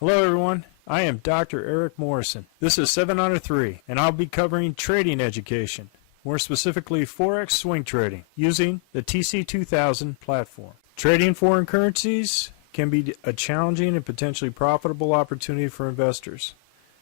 Hello everyone, I am Dr. Eric Morrison. This is 7 Under 3, and I'll be covering trading education, more specifically Forex swing trading, using the TC2000 platform. Trading foreign currencies can be a challenging and potentially profitable opportunity for investors.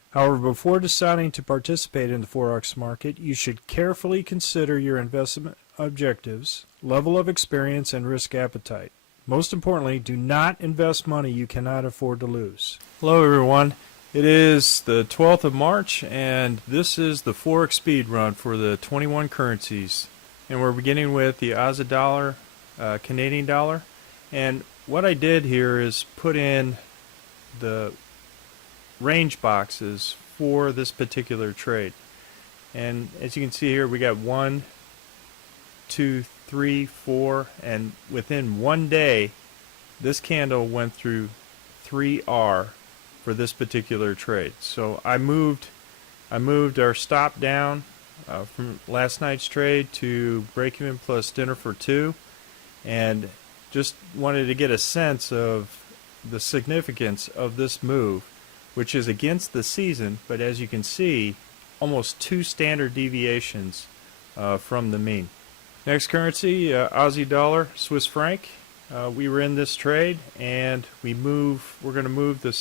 However, before deciding to participate in the Forex market, you should carefully consider your investment objectives, level of experience, and risk appetite. Most importantly, do not invest money you cannot afford to lose. Hello everyone, it is the 12th of March and this is the Forex speed run for the 21 currencies. And we're beginning with the Aussie dollar, Canadian dollar. And what I did here is put in the range boxes for this particular trade. And as you can see here, we got 1, 2, 3, 4, and within one day this candle went through 3R for this particular trade. So I moved our stop down from last night's trade to break even plus dinner for 2, and just wanted to get a sense of the significance of this move, which is against the season, but as you can see, almost 2 standard deviations from the mean. Next currency, Aussie dollar, Swiss franc. We were in this trade, and we're going to move the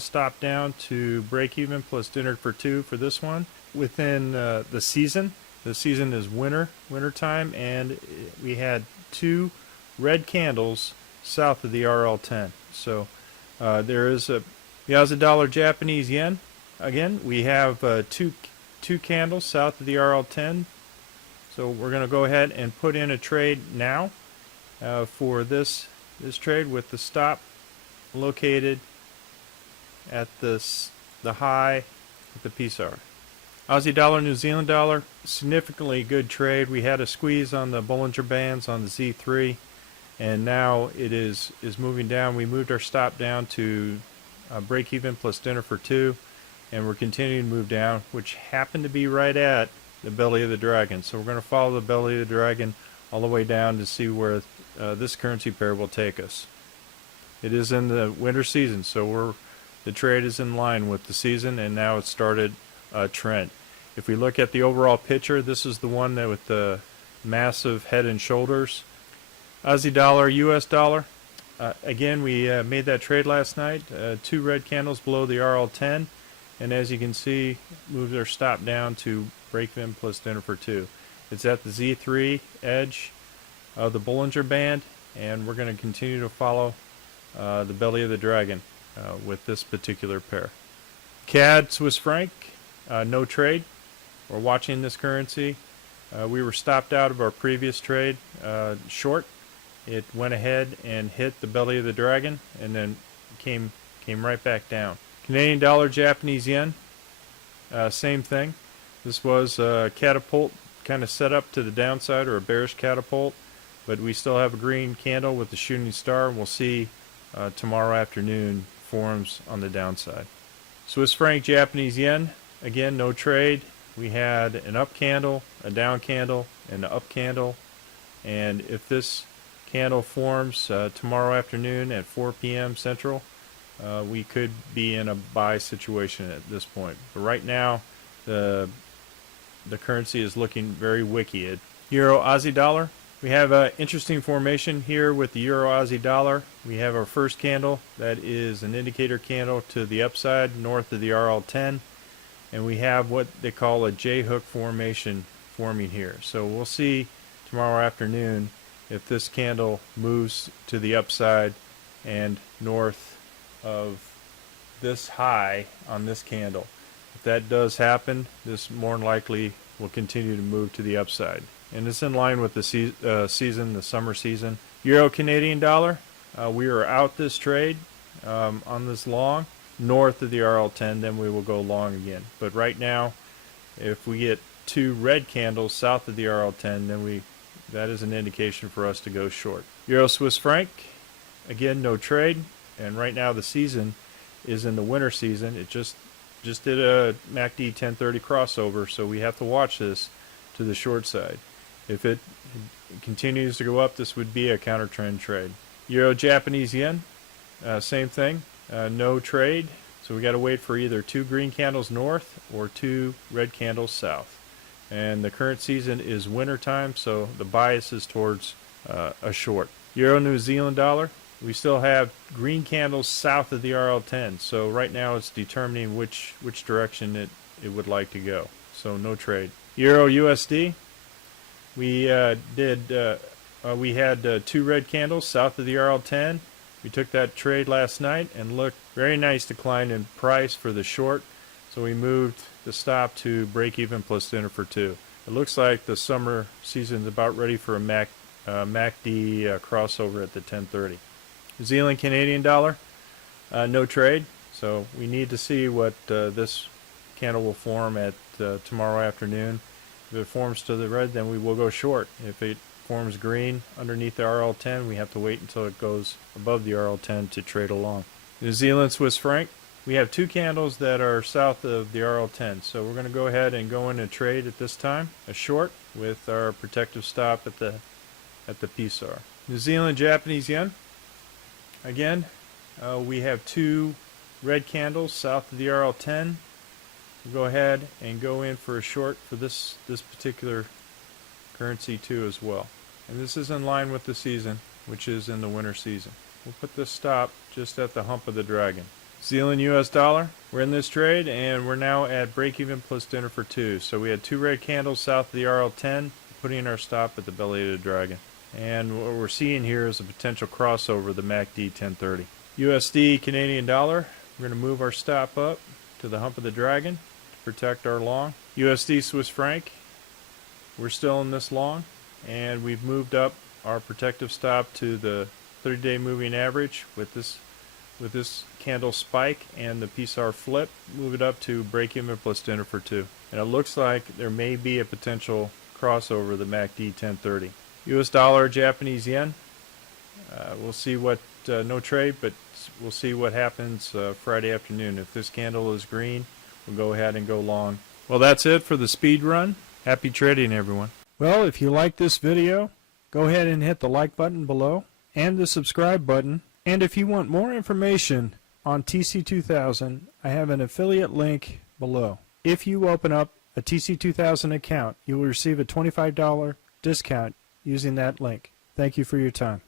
stop down to break even plus dinner for 2 for this one. Within the season is winter time, and we had 2 red candles south of the RL10. So there is the Aussie dollar, Japanese yen. Again, we have two candles south of the RL10. So we're going to go ahead and put in a trade now for this trade with the stop located at the high at the PSR. Aussie dollar, New Zealand dollar, significantly good trade. We had a squeeze on the Bollinger Bands on the Z3, and now it is moving down. We moved our stop down to break even plus dinner for 2, and we're continuing to move down, which happened to be right at the belly of the dragon. So we're going to follow the belly of the dragon all the way down to see where this currency pair will take us. It is in the winter season, so the trade is in line with the season, and now it's started a trend. If we look at the overall picture, this is the one that with the massive head and shoulders. Aussie dollar, US dollar. Again, we made that trade last night. 2 red candles below the RL10, and as you can see, moved our stop down to break even plus dinner for 2. It's at the Z3 edge of the Bollinger Band, and we're going to continue to follow the belly of the dragon with this particular pair. CAD, Swiss franc, no trade. We're watching this currency. We were stopped out of our previous trade short. It went ahead and hit the belly of the dragon and then came right back down. Canadian dollar, Japanese yen, same thing. This was a catapult kind of set up to the downside, or a bearish catapult, but we still have a green candle with the shooting star, and we'll see tomorrow afternoon forms on the downside. Swiss franc, Japanese yen, again no trade. We had an up candle, a down candle, and an up candle, and if this candle forms tomorrow afternoon at 4 p.m. Central, we could be in a buy situation at this point. But right now, the currency is looking very wicked. Euro Aussie dollar. We have an interesting formation here with the Euro Aussie dollar. We have our first candle that is an indicator candle to the upside north of the RL10, and we have what they call a J-hook formation forming here. So we'll see tomorrow afternoon if this candle moves to the upside and north of this high on this candle. If that does happen, this more than likely will continue to move to the upside. And it's in line with the season, the summer season. Euro Canadian dollar, we are out this trade on this long north of the RL10, then we will go long again. But right now, if we get 2 red candles south of the RL10, then that is an indication for us to go short. Euro Swiss franc, again no trade, and right now the season is in the winter season. It just did a MACD 1030 crossover, so we have to watch this to the short side. If it continues to go up, this would be a counter trend trade. Euro Japanese yen, same thing. no trade. So we got to wait for either 2 green candles north or 2 red candles south. And the current season is winter time, so the bias is towards a short. Euro New Zealand dollar, we still have green candles south of the RL10. So right now it's determining which direction it would like to go. So no trade. Euro USD, we had 2 red candles south of the RL10. We took that trade last night and looked very nice decline in price for the short. So we moved the stop to break even plus dinner for 2. It looks like the summer season is about ready for a MACD crossover at the 10:30. New Zealand Canadian dollar, no trade. So we need to see what this candle will form at tomorrow afternoon. If it forms to the red, then we will go short. If it forms green underneath the RL10, we have to wait until it goes above the RL10 to trade along. New Zealand Swiss franc, we have 2 candles that are south of the RL10, so we're going to go ahead and go in a trade at this time, a short with our protective stop at the PSAR. New Zealand Japanese yen, again, we have 2 red candles south of the RL10. We'll go ahead and go in for a short for this particular currency too as well. And this is in line with the season, which is in the winter season. We'll put this stop just at the hump of the dragon. Zealand US dollar, we're in this trade and we're now at break even plus dinner for 2. So we had 2 red candles south of the RL10, putting our stop at the belly of the dragon. And what we're seeing here is a potential crossover the MACD 1030. USD Canadian dollar, we're going to move our stop up to the hump of the dragon to protect our long. USD Swiss franc, we're still in this long, and we've moved up our protective stop to the 30-day moving average with this candle spike and the PSAR flip. Move it up to break even plus dinner for 2. And it looks like there may be a potential crossover the MACD 1030. US dollar Japanese yen, we'll see what no trade, but we'll see what happens Friday afternoon. If this candle is green, we'll go ahead and go long. Well, that's it for the speed run. Happy trading, everyone. Well, if you like this video, go ahead and hit the like button below and the subscribe button. And if you want more information on TC2000, I have an affiliate link below. If you open up a TC2000 account, you will receive a $25 discount using that link. Thank you for your time.